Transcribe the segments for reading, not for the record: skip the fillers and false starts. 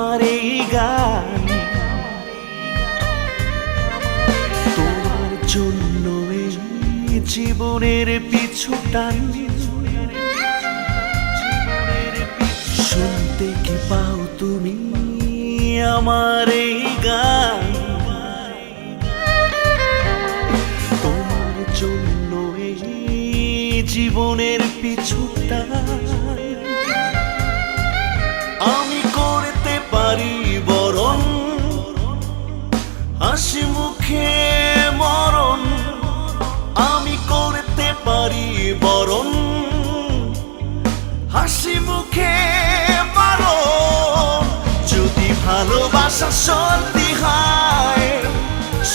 আমার এই গান তোমার জন্য এই জীবনের পিছু টান শুনতে কি পাও তুমি আমার এই গান তোমার জন্য এই জীবনের পিছু টান আমি করতে পারি বরণ হাসি মুখে মরণ আমি করতে পারি বরণ হাসি মুখে মরণ যদি ভালোবাসা সত্যি হয়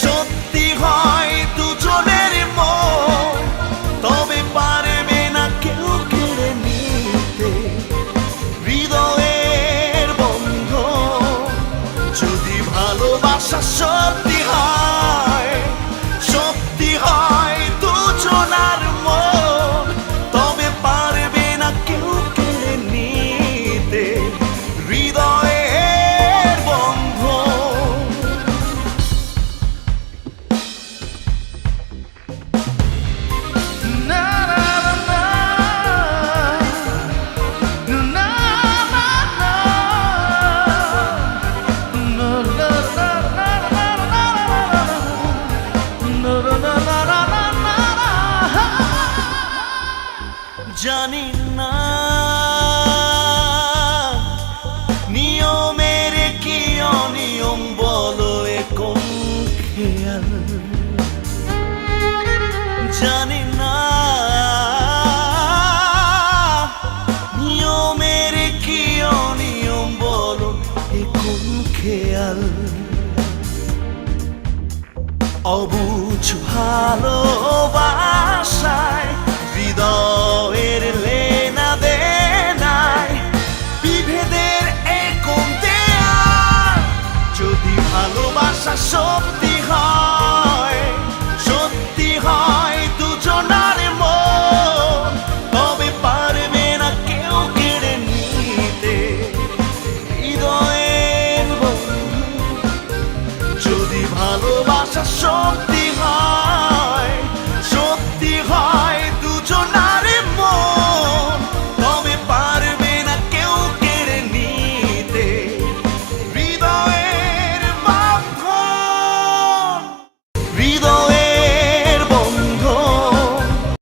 সত্যি হয় দুজনের মন তবে পারবে না কেউ কেড়ে নিতে হৃদয়ের বন্ধ যদি ভালোবাসা সত্যি হয় দুজনার মন তবে পারবে না কেউ কেড়ে নিতে হৃদয়ের বন্ধ জানি না নিয়মের কি অনিয়ম বলো এ কোন খেয়াল জানি না নিয়মের কি অনিয়ম বলো এ কোন খেয়াল অবুঝ ভালোবাসায় হৃদয়ের লেনা দেনায় বিভেদের এ কমতে আর যদি ভালোবাসা সত্যি